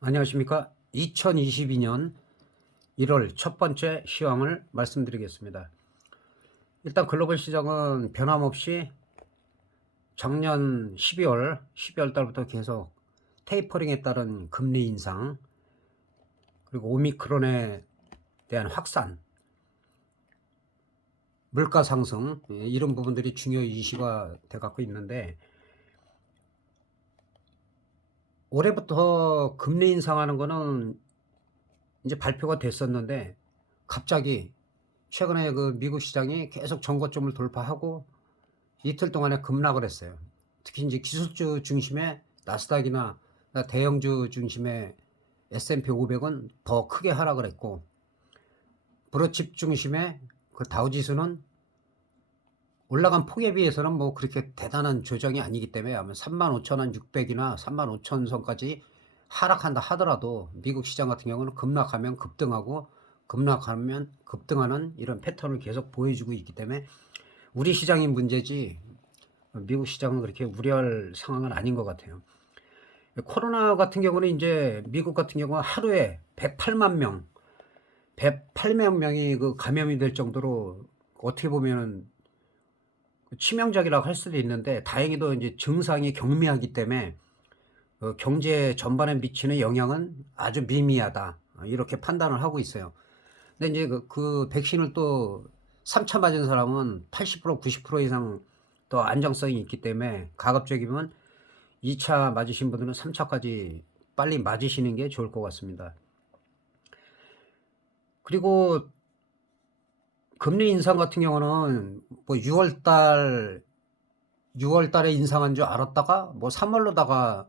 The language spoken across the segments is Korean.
안녕하십니까. 2022년 1월 첫 번째 시황을 말씀드리겠습니다. 일단 글로벌 시장은 변함없이 작년 12월 달부터 계속 테이퍼링에 따른 금리 인상, 그리고 오미크론에 대한 확산, 물가 상승, 이런 부분들이 중요 이슈가 돼 갖고 있는데, 올해부터 금리 인상하는 거는 이제 발표가 됐었는데, 갑자기 최근에 그 미국 시장이 계속 전고점을 돌파하고 이틀 동안에 급락을 했어요. 특히 이제 기술주 중심의 나스닥이나 대형주 중심의 S&P 500은 더 크게 하락을 했고, 브로칩 중심의 그 다우지수는 올라간 폭에 비해서는 뭐 그렇게 대단한 조정이 아니기 때문에 아마 35,600이나 35,000선까지 하락한다 하더라도 미국 시장 같은 경우는 급락하면 급등하고 급락하면 급등하는 이런 패턴을 계속 보여주고 있기 때문에 우리 시장이 문제지 미국 시장은 그렇게 우려할 상황은 아닌 것 같아요. 코로나 같은 경우는 이제 미국 같은 경우는 하루에 108만 명이 그 감염이 될 정도로 어떻게 보면은 치명적이라고 할 수도 있는데, 다행히도 이제 증상이 경미하기 때문에 경제 전반에 미치는 영향은 아주 미미하다, 이렇게 판단을 하고 있어요. 근데 이제 그 백신을 또 3차 맞은 사람은 80% 90% 이상 또 안정성이 있기 때문에 가급적이면 2차 맞으신 분들은 3차까지 빨리 맞으시는 게 좋을 것 같습니다. 그리고 금리 인상 같은 경우는 뭐 6월 달에 인상한 줄 알았다가 뭐 3월로다가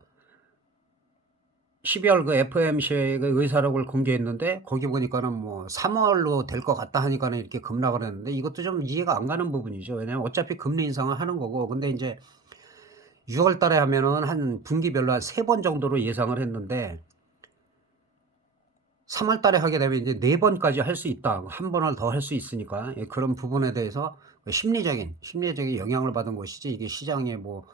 12월 그 FOMC의 그 의사록을 공개했는데, 거기 보니까는 뭐 3월로 될 것 같다 하니까는 이렇게 급락을 했는데, 이것도 좀 이해가 안 가는 부분이죠. 왜냐면 어차피 금리 인상을 하는 거고, 근데 이제 6월 달에 하면은 한 분기별로 한 3번 정도로 예상을 했는데, 3월 달에 하게 되면 이제 4번까지 할 수 있다. 한 번을 더 할 수 있으니까, 그런 부분에 대해서 심리적인 영향을 받은 것이지, 이게 시장에 뭐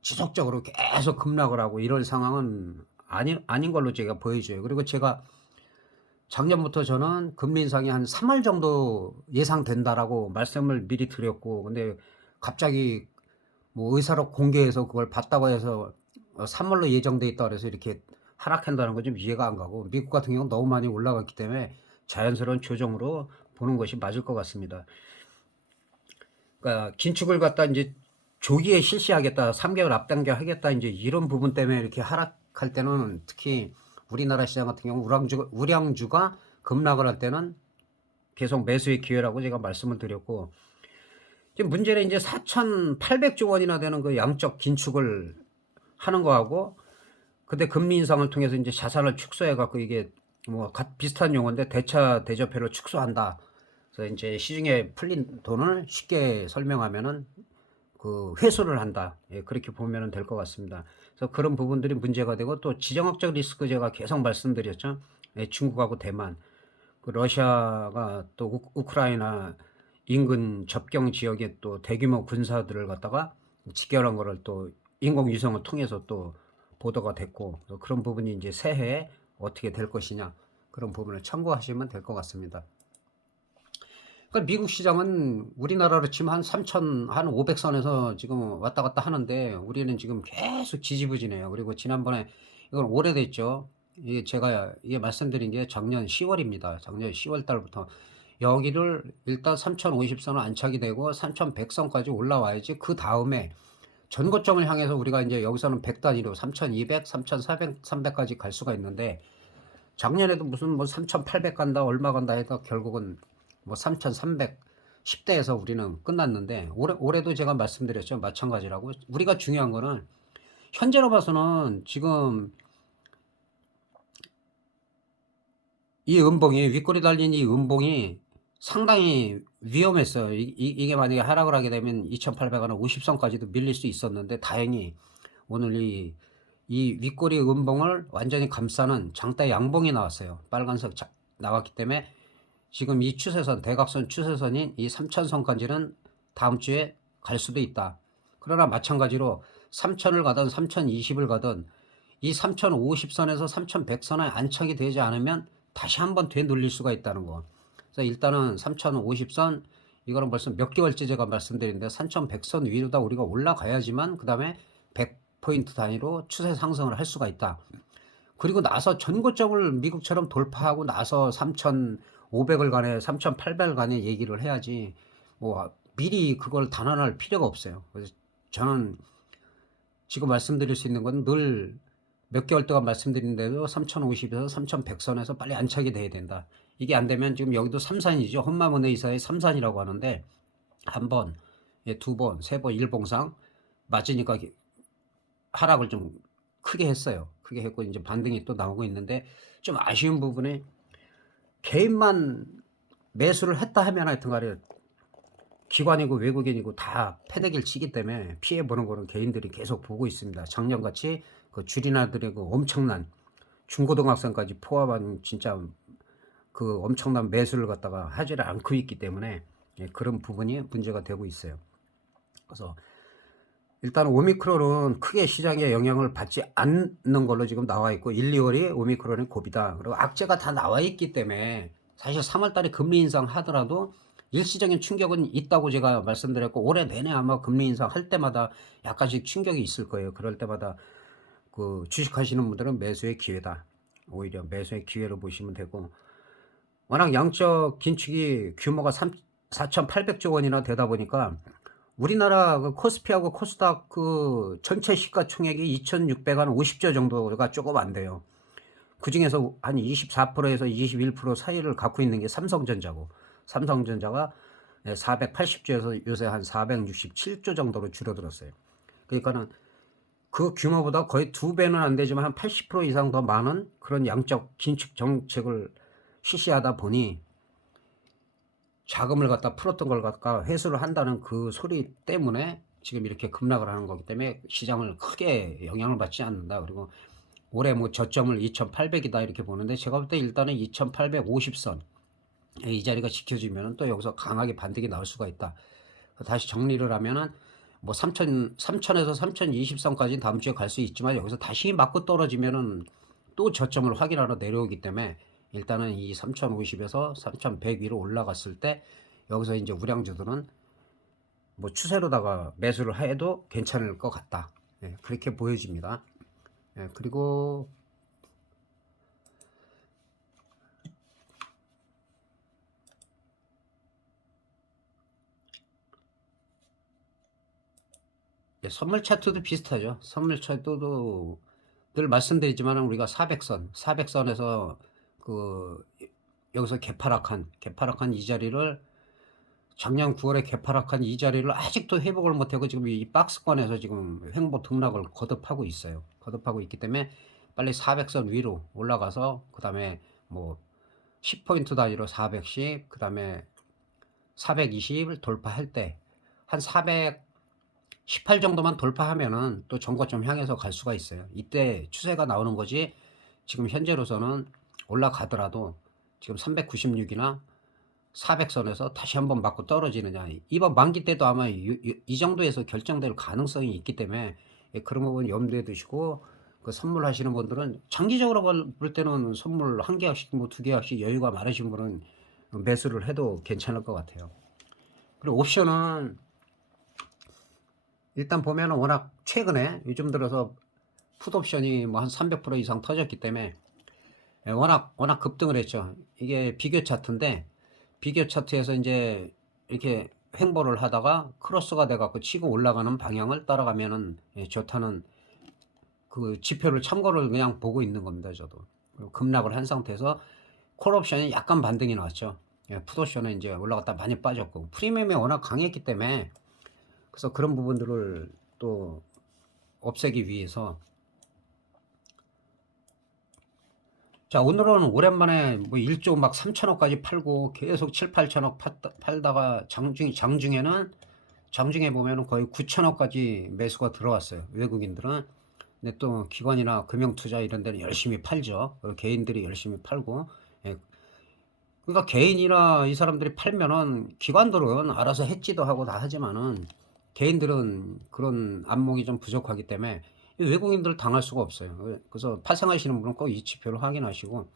지속적으로 계속 급락을 하고 이럴 상황은 아닌 걸로 제가 보여줘요. 그리고 제가 작년부터 저는 금리 인상이 한 3월 정도 예상된다라고 말씀을 미리 드렸고, 근데 갑자기 뭐 의사록 공개해서 그걸 봤다고 해서 3월로 예정돼 있다 그래서 이렇게 하락한다는 건 좀 이해가 안 가고, 미국 같은 경우는 너무 많이 올라갔기 때문에 자연스러운 조정으로 보는 것이 맞을 것 같습니다. 그러니까 긴축을 갖다 이제 조기에 실시하겠다, 3개월 앞당겨 하겠다, 이제 이런 부분 때문에 이렇게 하락할 때는, 특히 우리나라 시장 같은 경우 우량주가 급락을 할 때는 계속 매수의 기회라고 제가 말씀을 드렸고, 지금 문제는 이제 4,800조 원이나 되는 그 양적 긴축을 하는 거하고, 근데 금리 인상을 통해서 이제 자산을 축소해 갖고, 이게 뭐 비슷한 용어인데 대차 대조표를 축소한다. 그래서 이제 시중에 풀린 돈을 쉽게 설명하면은 그 회수를 한다. 그렇게 보면 될 것 같습니다. 그래서 그런 부분들이 문제가 되고, 또 지정학적 리스크 제가 계속 말씀드렸죠. 중국하고 대만, 그 러시아가 또 우크라이나 인근 접경 지역에 또 대규모 군사들을 갖다가 직결한 거를 또 인공위성을 통해서 또 보도가 됐고, 그런 부분이 이제 새해에 어떻게 될 것이냐, 그런 부분을 참고하시면 될 것 같습니다. 그러니까 미국 시장은 우리나라로 치면 한 3천, 한 500선에서 지금 왔다 갔다 하는데, 우리는 지금 계속 지지부진해요. 그리고 지난번에, 이건 오래됐죠. 이게 제가 이게 말씀드린 게 작년 10월입니다. 작년 10월 달부터 여기를 일단 3,050선을 안착이 되고 3,100선까지 올라와야지, 그 다음에 전고점을 향해서 우리가 이제 여기서는 100단위로 3,200, 3,400, 300까지 갈 수가 있는데, 작년에도 무슨 뭐 3,800 간다, 얼마 간다 해서 결국은 뭐 3,300, 10대에서 우리는 끝났는데, 올해도 제가 말씀드렸죠. 마찬가지라고. 우리가 중요한 거는 현재로 봐서는 지금 이 음봉이, 윗골이 달린 이 음봉이 상당히 위험했어요. 이게 만약에 하락을 하게 되면 2,800원 50선까지도 밀릴 수 있었는데, 다행히 오늘 이 윗꼬리 음봉을 완전히 감싸는 장대 양봉이 나왔어요. 빨간색 나왔기 때문에 지금 이 추세선, 대각선 추세선인 이 3,000선까지는 다음 주에 갈 수도 있다. 그러나 마찬가지로 3,000을 가든 3,020을 가든 이 3050선에서 3100선에 안착이 되지 않으면 다시 한번 되돌릴 수가 있다는 거. 그래서 일단은 3050선 이거는 벌써 몇 개월째 제가 말씀드리는데 3100선 위로다 우리가 올라가야지만 그 다음에 100포인트 단위로 추세 상승을 할 수가 있다. 그리고 나서 전고점을 미국처럼 돌파하고 나서 3,500을 간에 3,800을 간에 얘기를 해야지 뭐 미리 그걸 단언할 필요가 없어요. 그래서 저는 지금 말씀드릴 수 있는 건 늘 몇 개월 동안 말씀드린데도 3050에서 3100선에서 빨리 안착이 돼야 된다. 이게 안 되면 지금 여기도 3산이죠. 혼마문의 이사의 3산이라고 하는데 한 번, 두 번, 세 번 일봉상 맞으니까 하락을 좀 크게 했어요. 크게 했고 이제 반등이 또 나오고 있는데 좀 아쉬운 부분이 개인만 매수를 했다 하면 하여튼 간에 기관이고 외국인이고 다 패대기를 치기 때문에 피해 보는 거는 개인들이 계속 보고 있습니다. 작년같이 그 주리나들의 그 엄청난 중고등학생까지 포함한 진짜 그 엄청난 매수를 갖다가 하지를 않고 있기 때문에 그런 부분이 문제가 되고 있어요. 그래서 일단 오미크론은 크게 시장에 영향을 받지 않는 걸로 지금 나와 있고 1, 2월이 오미크론의 고비다. 그리고 악재가 다 나와 있기 때문에 사실 3월 달에 금리 인상 하더라도 일시적인 충격은 있다고 제가 말씀드렸고 올해 내내 아마 금리 인상 할 때마다 약간씩 충격이 있을 거예요. 그럴 때마다 그 주식하시는 분들은 매수의 기회다. 오히려 매수의 기회로 보시면 되고 워낙 양적 긴축이 규모가 4,800조 원이나 되다 보니까 우리나라 그 코스피하고 코스닥 그 전체 시가총액이 2,650조 정도가 조금 안 돼요. 그 중에서 한 24%에서 21% 사이를 갖고 있는 게 삼성전자고 삼성전자가 480조에서 요새 한 467조 정도로 줄어들었어요. 그러니까는 그 규모보다 거의 2배는 안 되지만 한 80% 이상 더 많은 그런 양적 긴축 정책을 실시하다 보니 자금을 갖다 풀었던 걸 갖다가 회수를 한다는 그 소리 때문에 지금 이렇게 급락을 하는 거기 때문에 시장을 크게 영향을 받지 않는다. 그리고 올해 뭐 저점을 2,800이다 이렇게 보는데 제가 볼 때 일단은 2,850선 이 자리가 지켜지면 또 여기서 강하게 반등이 나올 수가 있다. 다시 정리를 하면은 뭐 3,000에서 3,020선까지 다음 주에 갈 수 있지만 여기서 다시 맞고 떨어지면은 또 저점을 확인하러 내려오기 때문에 일단은 이 3,050에서 3,100 위로 올라갔을 때 여기서 이제 우량주들은 뭐 추세로다가 매수를 해도 괜찮을 것 같다. 그렇게 보여집니다. 그리고 선물 차트도 비슷하죠. 선물 차트도 늘 말씀드리지만 우리가 400선에서 그 여기서 개파락한 이 자리를 작년 9월에 개파락한 이 자리를 아직도 회복을 못하고 지금 이 박스권에서 지금 횡보 등락을 거듭하고 있어요. 거듭하고 있기 때문에 빨리 400선 위로 올라가서 그 다음에 뭐 10포인트 단위로 410, 그 다음에 420을 돌파할 때 한 418 정도만 돌파하면은 또 전고점 향해서 갈 수가 있어요. 이때 추세가 나오는 거지 지금 현재로서는 올라가더라도 지금 396이나 400선에서 다시 한번 맞고 떨어지느냐 이번 만기 때도 아마 이 정도에서 결정될 가능성이 있기 때문에 그런 부분 염두에 두시고 그 선물 하시는 분들은 장기적으로 볼 때는 선물 한 계약씩 뭐 두 계약씩 여유가 많으신 분은 매수를 해도 괜찮을 것 같아요. 그리고 옵션은 일단 보면은 워낙 최근에 요즘 들어서 풋옵션이 뭐 한 300% 이상 터졌기 때문에 워낙 급등을 했죠. 이게 비교 차트인데 비교 차트에서 이제 이렇게 횡보를 하다가 크로스가 돼갖고 치고 올라가는 방향을 따라가면은 좋다는 그 지표를 참고를 그냥 보고 있는 겁니다. 저도 급락을 한 상태에서 콜옵션이 약간 반등이 나왔죠. 풋옵션은 이제 올라갔다 많이 빠졌고 프리미엄이 워낙 강했기 때문에 그래서 그런 부분들을 또 없애기 위해서 자 오늘은 오랜만에 뭐 1조 막 3천억까지 팔고 계속 7, 8천억 팔다가 장중에 보면은 거의 9천억까지 매수가 들어왔어요. 외국인들은. 근데 또 기관이나 금융투자 이런 데는 열심히 팔죠. 개인들이 열심히 팔고. 그러니까 개인이나 이 사람들이 팔면은 기관들은 알아서 해지도 하고 다 하지만은 개인들은 그런 안목이 좀 부족하기 때문에 외국인들 당할 수가 없어요. 그래서 파생하시는 분은 꼭 이 지표를 확인하시고,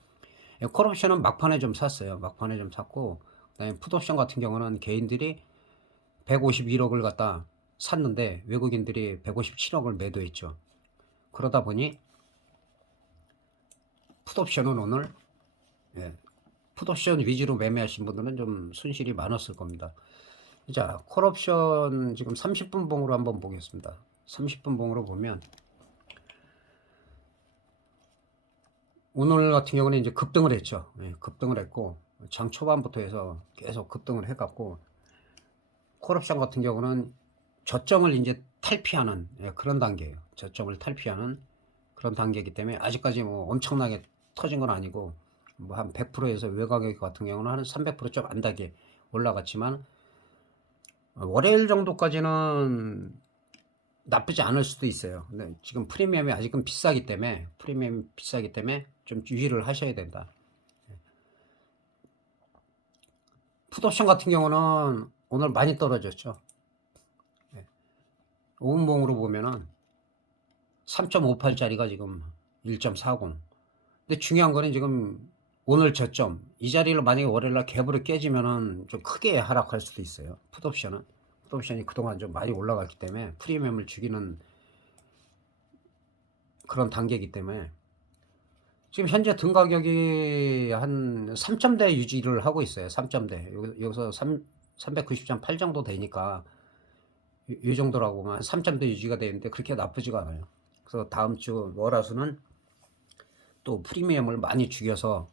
콜옵션은 막판에 좀 샀어요. 막판에 좀 샀고, 그다음에 풋옵션 같은 경우는 개인들이 151억을 갖다 샀는데 외국인들이 157억을 매도했죠. 그러다 보니 풋옵션은 오늘, 예, 풋옵션 위주로 매매하신 분들은 좀 손실이 많았을 겁니다. 자, 콜옵션 지금 30분 봉으로 한번 보겠습니다. 30분 봉으로 보면 오늘 같은 경우는 이제 급등을 했죠. 예, 급등을 했고 장 초반부터 해서 계속 급등을 해갖고, 콜옵션 같은 경우는 저점을 이제 탈피하는, 예, 그런 단계예요. 저점을 탈피하는 그런 단계이기 때문에 아직까지 뭐 엄청나게 터진 건 아니고, 뭐 한 100%에서 외곽 같은 경우는 한 300%좀 안 되게 올라갔지만, 월요일 정도까지는 나쁘지 않을 수도 있어요. 근데 지금 프리미엄이 아직은 비싸기 때문에, 좀 유의를 하셔야 된다. 풋옵션 같은 경우는 오늘 많이 떨어졌죠. 5분봉으로 보면은 3.58짜리가 지금 1.40. 근데 중요한 거는 지금 오늘 저점, 이 자리를 만약에 월요일날 갭으로 깨지면은 좀 크게 하락할 수도 있어요. 풋옵션이 그동안 좀 많이 올라갔기 때문에 프리미엄을 죽이는 그런 단계이기 때문에, 지금 현재 등 가격이 한 3점대 유지를 하고 있어요. 3점대. 여기서 390.8 정도 되니까 이 정도라고만 3점대 유지가 되는데 그렇게 나쁘지가 않아요. 그래서 다음 주 월화수는 또 프리미엄을 많이 죽여서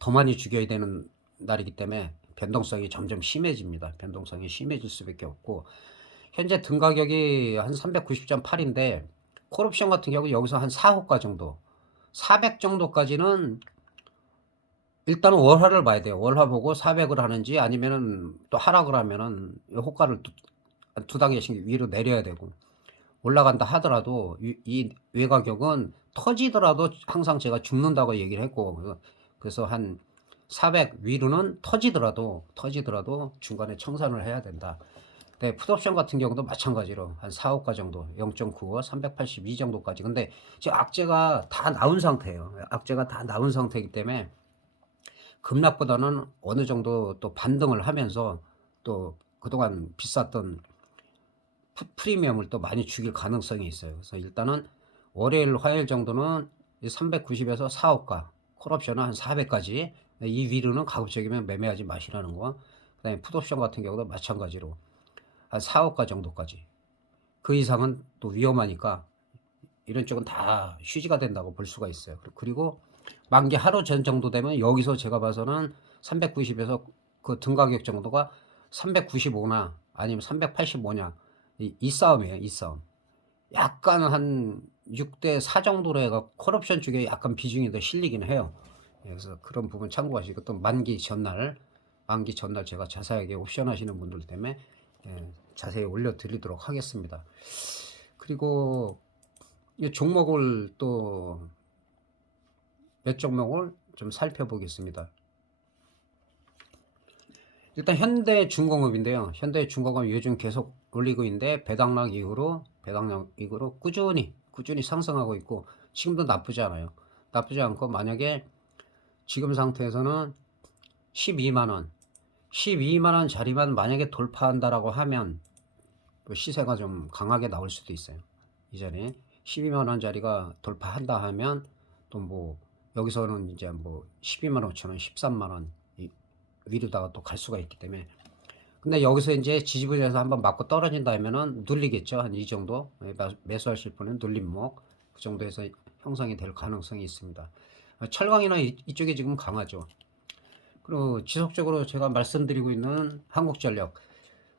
더 많이 죽여야 되는 날이기 때문에 변동성이 점점 심해집니다. 변동성이 심해질 수밖에 없고, 현재 등 가격이 한 390.8인데 콜옵션 같은 경우 여기서 한 4호가 정도, 400 정도까지는 일단 월화를 봐야 돼요. 월화 보고 400을 하는지 아니면은 또 하락을 하면은 호가를 두 단계씩 위로 내려야 되고, 올라간다 하더라도 이 외가격은 터지더라도 항상 제가 죽는다고 얘기를 했고, 그래서 한 400 위로는 터지더라도 중간에 청산을 해야 된다. 네, 풋옵션 같은 경우도 마찬가지로 한 4호가 정도, 0.95, 382 정도까지. 근데 지금 악재가 다 나온 상태예요. 악재가 다 나온 상태이기 때문에 급락보다는 어느 정도 또 반등을 하면서 또 그동안 비쌌던 프리미엄을 또 많이 죽일 가능성이 있어요. 그래서 일단은 월요일, 화요일 정도는 390에서 4호가, 콜옵션은 한 400까지, 이 위로는 가급적이면 매매하지 마시라는 거. 그다음에 풋옵션 같은 경우도 마찬가지로 한 4호가 정도까지. 그 이상은 또 위험하니까 이런 쪽은 다 휴지가 된다고 볼 수가 있어요. 그리고 만기 하루 전 정도 되면 여기서 제가 봐서는 390에서 그 등 가격 정도가 395나 아니면 385냐, 이 싸움이에요. 이 싸움. 약간 한 6대 4 정도로 해가 콜옵션 쪽에 약간 비중이 더 실리긴 해요. 그래서 그런 부분 참고하시고, 또 만기 전날 제가 자세하게 옵션 하시는 분들 때문에 자세히 올려드리도록 하겠습니다. 그리고 이 종목을 또 몇 종목을 좀 살펴보겠습니다. 일단 현대중공업인데요. 현대중공업 요즘 계속 올리고 있는데 배당락 이후로 꾸준히 상승하고 있고, 지금도 나쁘지 않아요. 나쁘지 않고, 만약에 지금 상태에서는 12만 원 자리만 만약에 돌파한다라고 하면 시세가 좀 강하게 나올 수도 있어요. 이전에 12만 원짜리가 돌파한다 하면 또 뭐 여기서는 이제 뭐 12만 5천 원, 13만 원 위로다가 또 갈 수가 있기 때문에. 근데 여기서 이제 지지부진해서 한번 맞고 떨어진다 하면은 눌리겠죠. 한 이 정도 매수하실 분은 눌림목 그 정도에서 형성이 될 가능성이 있습니다. 철강이나 이쪽에 지금 강하죠. 그리고 지속적으로 제가 말씀드리고 있는 한국전력.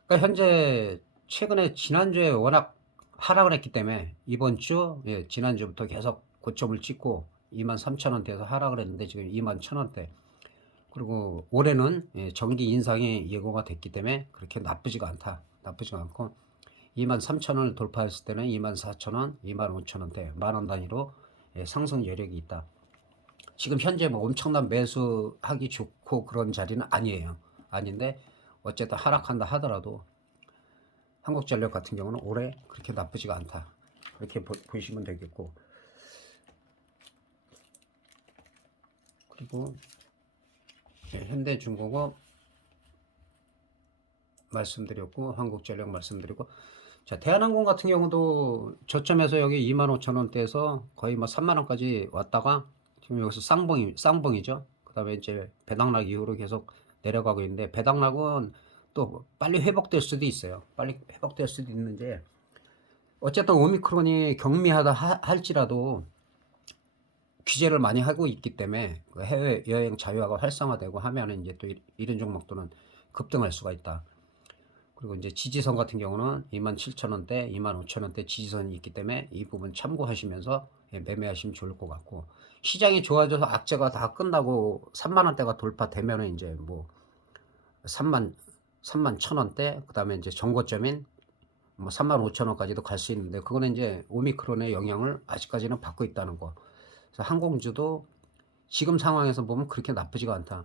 그러니까 현재 최근에 지난주에 워낙 하락을 했기 때문에 이번 주, 지난주부터 계속 고점을 찍고 23,000원대에서 하락을 했는데 지금 21,000원대. 그리고 올해는 전기 인상이 예고가 됐기 때문에 그렇게 나쁘지가 않고 23,000원을 돌파했을 때는 24,000원, 25,000원대 만원 단위로 상승 여력이 있다. 지금 현재 뭐 엄청난 매수하기 좋고 그런 자리는 아닌데 어쨌든 하락한다 하더라도 한국전력 같은 경우는 올해 그렇게 나쁘지가 않다. 그렇게 보시면 되겠고, 그리고 현대중공업 말씀드렸고, 한국전력 말씀드리고, 자, 대한항공 같은 경우도 저점에서 여기 25,000원대에서 거의 뭐 3만원까지 왔다가 지금 여기서 쌍봉이죠. 그 다음에 이제 배당락 이후로 계속 내려가고 있는데, 배당락은 또 빨리 회복될 수도 있어요. 빨리 회복될 수도 있는데, 어쨌든 오미크론이 경미하다 할지라도 규제를 많이 하고 있기 때문에 그 해외 여행 자유화가 활성화되고 하면은 이제 또 이런 종목들은 급등할 수가 있다. 그리고 이제 지지선 같은 경우는 27,000원대, 25,000원대 지지선이 있기 때문에 이 부분 참고하시면서 매매하시면 좋을 것 같고, 시장이 좋아져서 악재가 다 끝나고 3만원대가 돌파되면은 이제 뭐 3만 1,000원대, 그 다음에 이제 정고점인 뭐 35,000원까지도 갈 수 있는데, 그거는 이제 오미크론의 영향을 아직까지는 받고 있다는 거. 그래서 항공주도 지금 상황에서 보면 그렇게 나쁘지가 않다.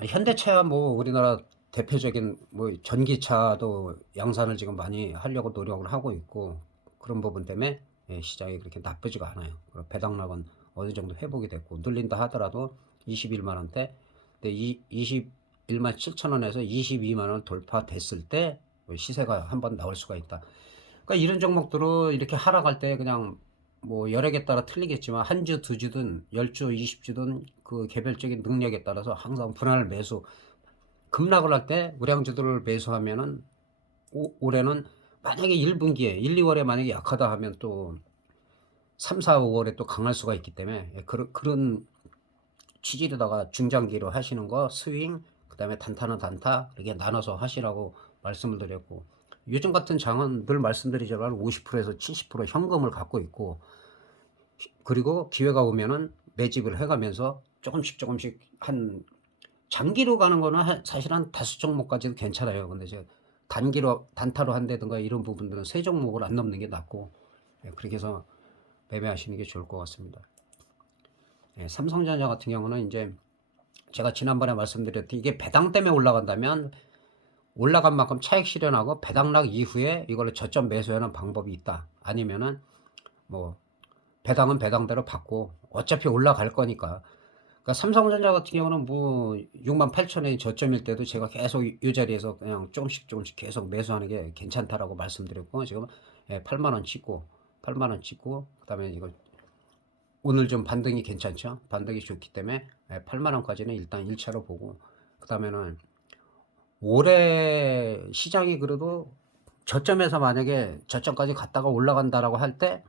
현대차야 뭐 우리나라 대표적인 뭐 전기차도 양산을 지금 많이 하려고 노력을 하고 있고, 그런 부분 때문에 시장이 그렇게 나쁘지가 않아요. 배당락은 어느 정도 회복이 됐고, 늘린다 하더라도 21만 원대, 근데 21만 7천 원에서 22만 원 돌파됐을 때 시세가 한번 나올 수가 있다. 그러니까 이런 종목들은 이렇게 하락할 때 그냥 뭐 여러 개 따라 틀리겠지만 한 주, 두 주든 10주, 20주든 그 개별적인 능력에 따라서 항상 분할 매수, 급락을 할 때 우량주들을 매수하면은 올해는 만약에 1분기에 1, 2월에 만약에 약하다 하면 또 3, 4, 5월에 또 강할 수가 있기 때문에 그런 취지로다가 중장기로 하시는 거 스윙, 그 다음에 단타는 단타 이렇게 나눠서 하시라고 말씀을 드렸고, 요즘 같은 장은 늘 말씀드리지만 50%에서 70% 현금을 갖고 있고, 그리고 기회가 오면은 매집을 해가면서 조금씩 한 장기로 가는 거는 사실 한 5종목까지도 괜찮아요. 근데 제가 단기로 단타로 한다든가 이런 부분들은 3종목을 안 넘는 게 낫고, 그렇게 해서 매매하시는 게 좋을 것 같습니다. 삼성전자 같은 경우는 이제 제가 지난번에 말씀드렸듯이 이게 배당 때문에 올라간다면 올라간 만큼 차익 실현하고 배당락 이후에 이걸로 저점 매수하는 방법이 있다. 아니면은 뭐 배당은 배당대로 받고 어차피 올라갈 거니까. 그러니까 삼성전자 같은 경우는 뭐 68,000원이 저점일 때도 제가 계속 이 자리에서 그냥 조금씩 계속 매수하는 게 괜찮다라고 말씀드렸고, 지금 8만 원 찍고 8만 원 찍고, 그다음에 이거 오늘 좀 반등이 괜찮죠? 반등이 좋기 때문에 8만 원까지는 일단 1차로 보고, 그다음에는 올해 시장이 그래도 저점에서 만약에 저점까지 갔다가 올라간다라고 할 때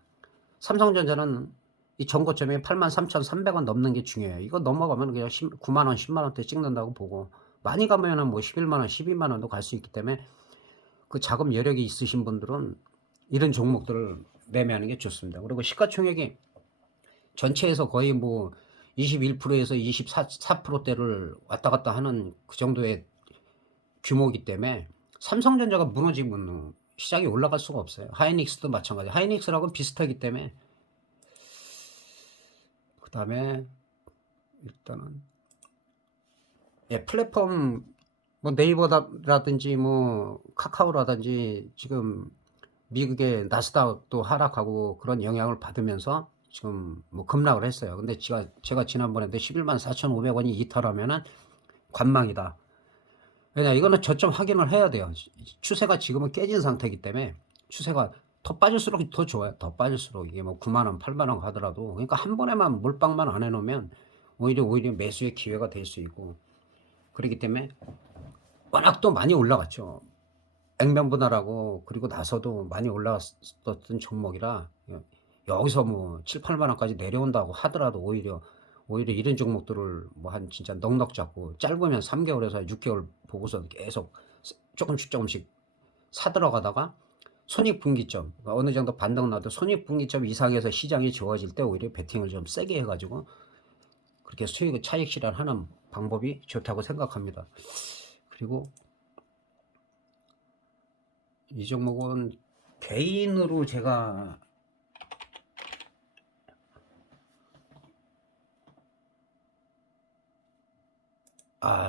삼성전자는 이 전고점이 83,300원 넘는 게 중요해요. 이거 넘어가면 그냥 9만 원, 10만 원대 찍는다고 보고, 많이 가면은 뭐 11만 원, 12만 원도 갈 수 있기 때문에 그 자금 여력이 있으신 분들은 이런 종목들을 매매하는 게 좋습니다. 그리고 시가총액이 전체에서 거의 뭐 21%에서 24%대를 왔다 갔다 하는 그 정도의 규모이기 때문에 삼성전자가 무너지면 시장이 올라갈 수가 없어요. 하이닉스도 마찬가지. 하이닉스라고는 비슷하기 때문에. 그 다음에 일단은 플랫폼 뭐 네이버라든지 뭐 카카오라든지 지금 미국의 나스닥도 하락하고 그런 영향을 받으면서 지금 뭐 급락을 했어요. 근데 제가 지난번에 11만 4,500원이 이탈하면은 관망이다. 왜냐, 이거는 저점 확인을 해야 돼요. 추세가 지금은 깨진 상태이기 때문에 추세가 더 빠질수록 더 좋아요. 더 빠질수록 이게 뭐 9만 원, 8만 원 가더라도, 그러니까 한 번에만 몰빵만 안 해놓으면 오히려 매수의 기회가 될 수 있고, 그렇기 때문에 워낙 또 많이 올라갔죠. 액면분할하고 그리고 나서도 많이 올라갔었던 종목이라 여기서 뭐 7, 8만 원까지 내려온다고 하더라도 오히려 이런 종목들을 뭐 한 진짜 넉넉 잡고 짧으면 3개월에서 6개월 보고서 계속 조금씩 사들어가다가 손익분기점, 그러니까 어느 정도 반등 나도 손익분기점 이상에서 시장이 좋아질 때 오히려 베팅을 좀 세게 해가지고 그렇게 수익 차익 실현하는 방법이 좋다고 생각합니다. 그리고 이 종목은 개인으로 제가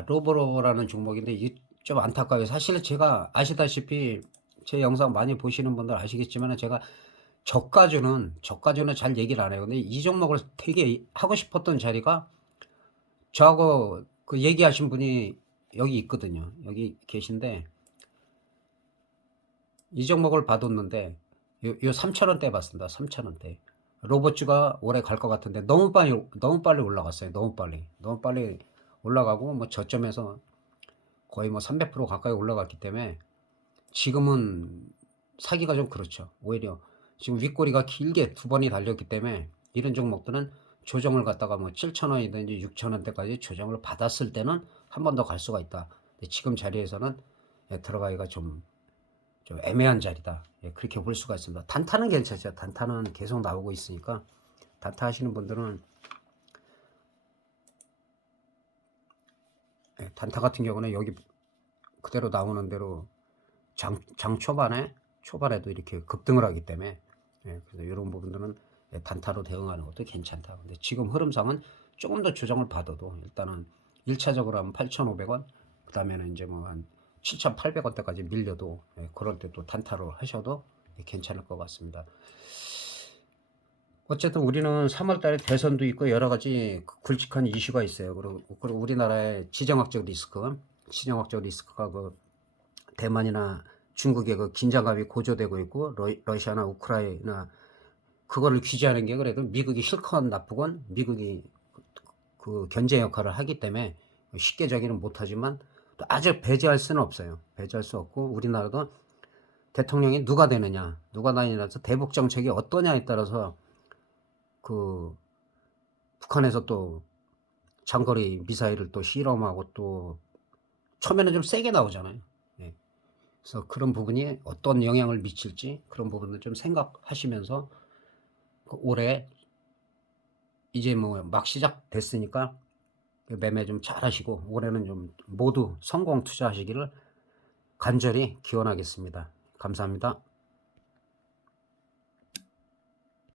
로보로라는 종목인데 이게 좀 안타까워요. 사실 제가 아시다시피 제 영상 많이 보시는 분들 아시겠지만 제가 저가주는 잘 얘기를 안 해요. 근데 이 종목을 되게 하고 싶었던 자리가 저하고 그 얘기하신 분이 여기 있거든요. 여기 계신데 이 종목을 봐뒀는데 요 3,000원대 봤습니다. 3,000원대. 로봇주가 오래 갈 것 같은데 너무 빨리 올라갔어요. 너무 빨리 올라가고 뭐 저점에서 거의 뭐 300% 가까이 올라갔기 때문에 지금은 사기가 좀 그렇죠. 오히려 지금 윗꼬리가 길게 두 번이 달렸기 때문에 이런 종목들은 조정을 갖다가 뭐 7,000원이든지 6,000원대까지 조정을 받았을 때는 한 번 더 갈 수가 있다. 근데 지금 자리에서는 들어가기가 좀 애매한 자리다. 그렇게 볼 수가 있습니다. 단타는 괜찮죠. 단타는 계속 나오고 있으니까 단타 하시는 분들은 단타 같은 경우는 여기 그대로 나오는 대로 장 초반에도 이렇게 급등을 하기 때문에 그래서 이런 부분들은 단타로 대응하는 것도 괜찮다. 근데 지금 흐름상은 조금 더 조정을 받아도 일단은 1차적으로 하면 8,500원, 그 다음에는 이제 뭐 한 7,800원대까지 밀려도 그럴 때 또 단타로 하셔도 괜찮을 것 같습니다. 어쨌든 우리는 3월달에 대선도 있고 여러 가지 굵직한 이슈가 있어요. 그리고 우리나라의 지정학적 리스크가 그 대만이나 중국의 그 긴장감이 고조되고 있고 러시아나 우크라이나 그거를 규제하는 게 그래도 미국이 실컷 나쁘건 미국이 그 견제 역할을 하기 때문에 쉽게 저기는 못하지만 또 아주 배제할 수는 없어요. 배제할 수 없고 우리나라도 대통령이 누가 되느냐에서 대북 정책이 어떠냐에 따라서 그 북한에서 또 장거리 미사일을 또 실험하고 또 처음에는 좀 세게 나오잖아요. 예. 그래서 그런 부분이 어떤 영향을 미칠지 그런 부분을 좀 생각하시면서 올해 이제 뭐 막 시작됐으니까 매매 좀 잘하시고 올해는 좀 모두 성공 투자하시기를 간절히 기원하겠습니다. 감사합니다.